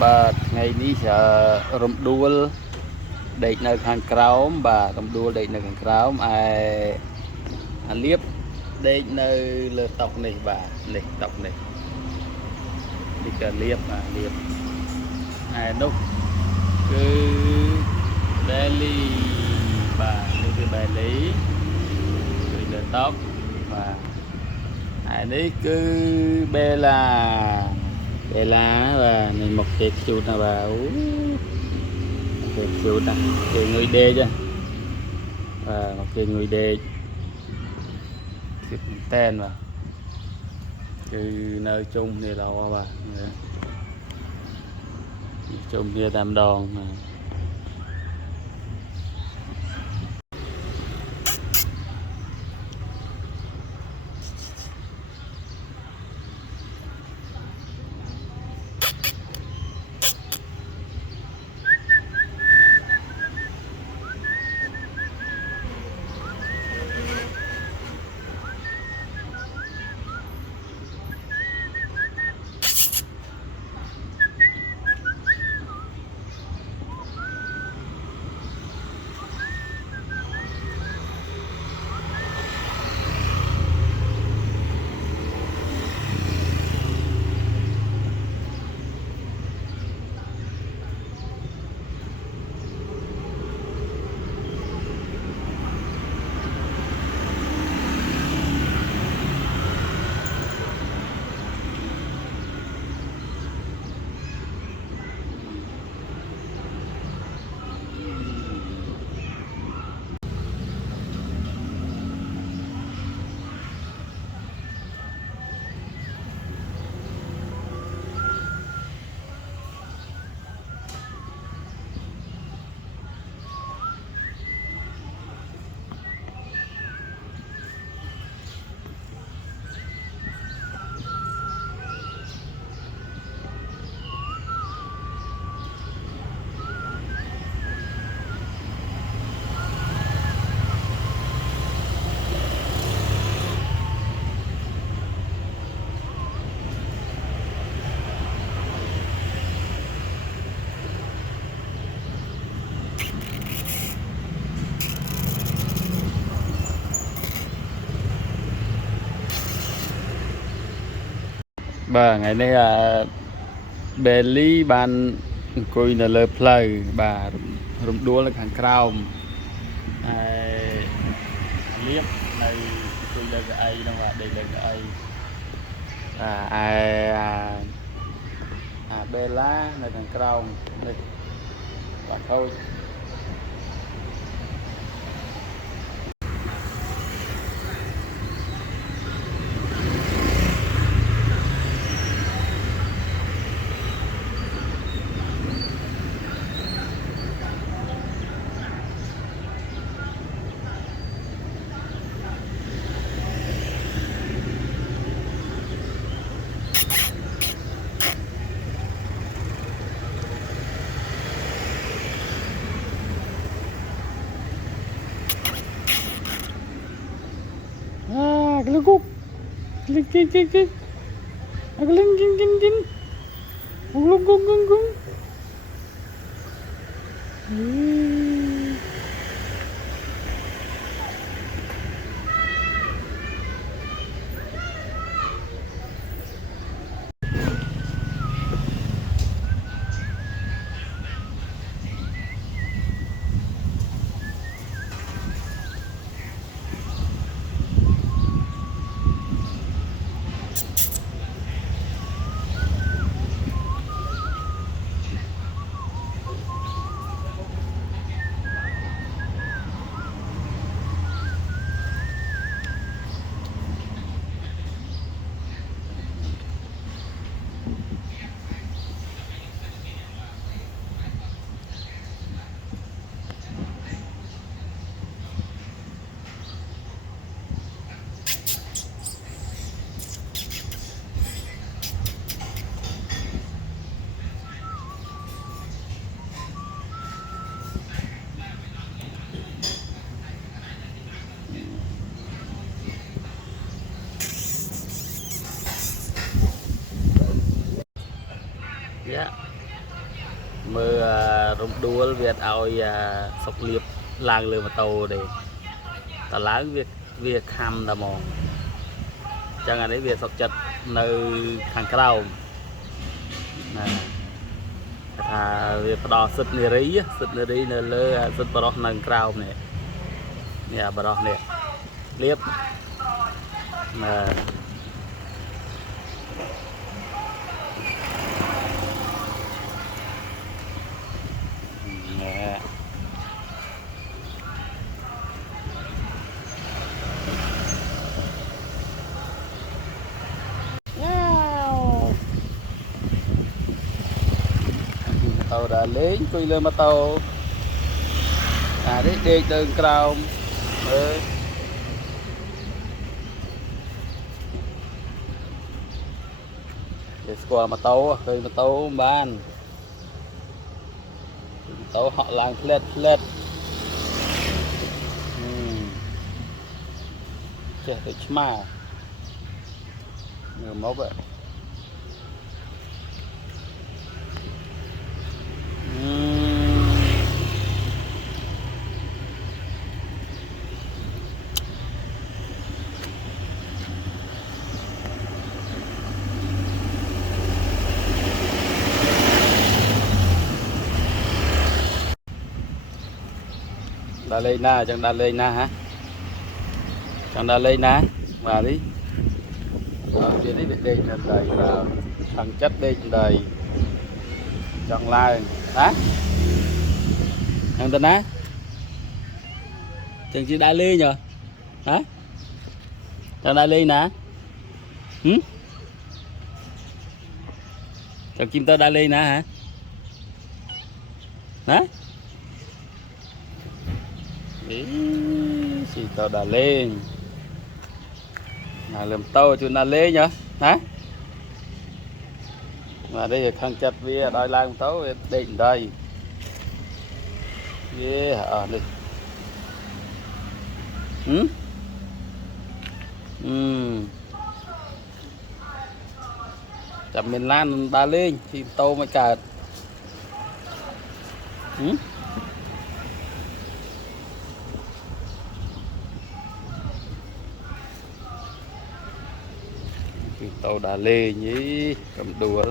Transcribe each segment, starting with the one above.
bà ngày ní sợ rùm đuôi đẩy nơi hàng cáo bà rùm đuôi đẩy nơi hàng cáo ai liếp đẩy nơi lơ tộc này bà này tộc này đi cả liếp liếp ai lúc cứ belly bà đi cái bài lý rồi lơ tóc và ai đấy cứ bella và này một cái chuột nào bà cái chuột này cái người đê chứ và một cái người đê tên mà từ nơi chung thì đâu bà chung kia tam đòn mà bà ngày nay là bè lý ban cùi là lơ play bà rùm đua là hàng cao liếp này cùi là cái ai đâu mà đây là cái ai bè lá này hàng cao đây và thôi geluguk king king king king king king king king gung gung gung gung mưa rung đua Việt ao sọc liệp làng lừa mà tàu để ta láng việc hầm là mòn chẳng hạn đấy việc sọc chật nơi thằng cao thà việc đo sứt nề rí nơi lơ sứt bờ nâng cao này nhà bờ này liệp mà tàu đã lên tôi lên mà tàu đấy đi đường cao để qua mà tàu ban tàu họ làm flat chết được mà người máu vậy đã lên na chẳng đã lên na hả chẳng đã lên na mà đi kia đi đây là đầy vào thằng chất đây đầy chẳng lai hả thằng tên á chẳng chỉ đã lên nhờ hả chẳng đã lên nè chẳng chim tao đã lên nè hả hả chỉ tao đã lên làm tao cho nó lên nhá hả mà đây là khăn chặt với đòi làm tao định đây ở đây chặt miền Lan ba lên thì tao mới cả tàu đã lê nhí cầm đùa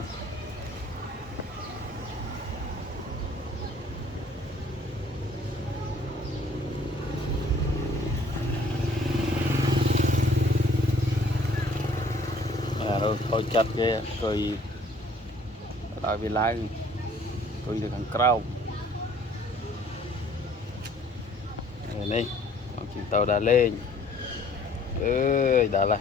đâu thôi chặt kia rồi đợi về lái tôi được hàng cao này tàu đã lên ơi đã là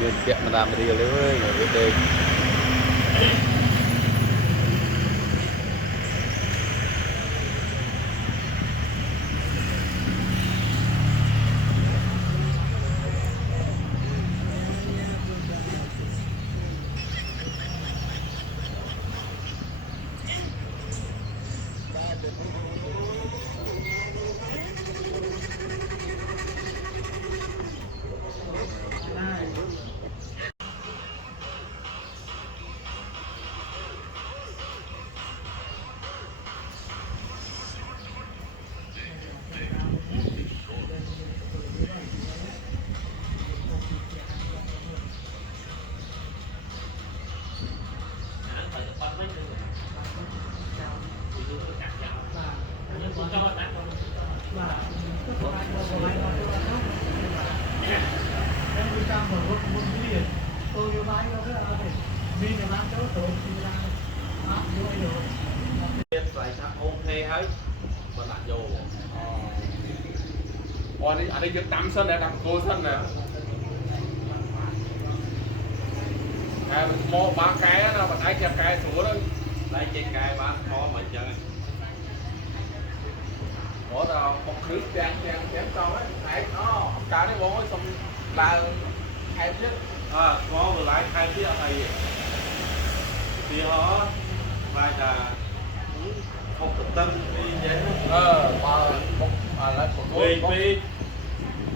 bên tiệm mà làm đi lấy hơi ở bên đây anh đi tắm sân này, tắm cô sân này, mò ba cái nó mà tay chặt cái số đó lấy trên cây bán khó mà chơi ủa tao một khứ trang chém con ấy này nó cao đấy bố xong ba hai chứ có vừa lái hai chiếc thầy thì họ vai là cũng không tập tâm đi vậy mà lấy một vì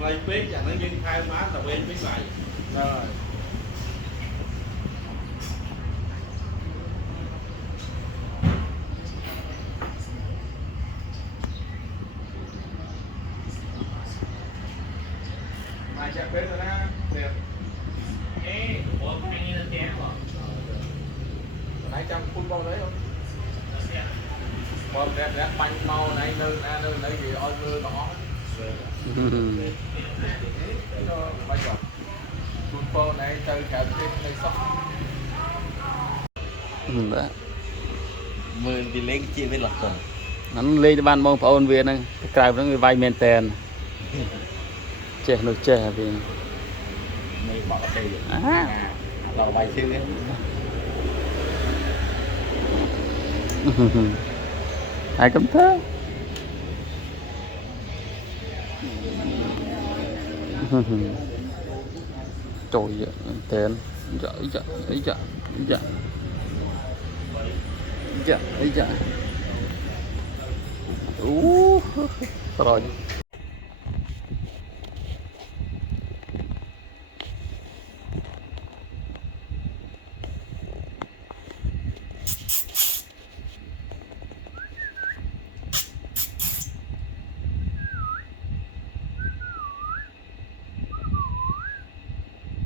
lấy biết và nó nhân hai má tàu bên biết lại rồi mà chạy bên rồi nè đẹp ủa anh như là chém hả? nãy trong football đấy không bom đẹp banh mau này nơi gì ôi mưa đó bây giờ football này chơi kèo tiếp này sắp đó មើលពីលេងជាវាលះទៅ nó lên cho ban bông phao ôn viên này cài nó người vay men tiền trẻ nó trẻ vì មើលបកទៅ à ដល់បាយជឿ ai cũng thế trời ơi tiền dạ dạ dạ dạ dạ dạ rồi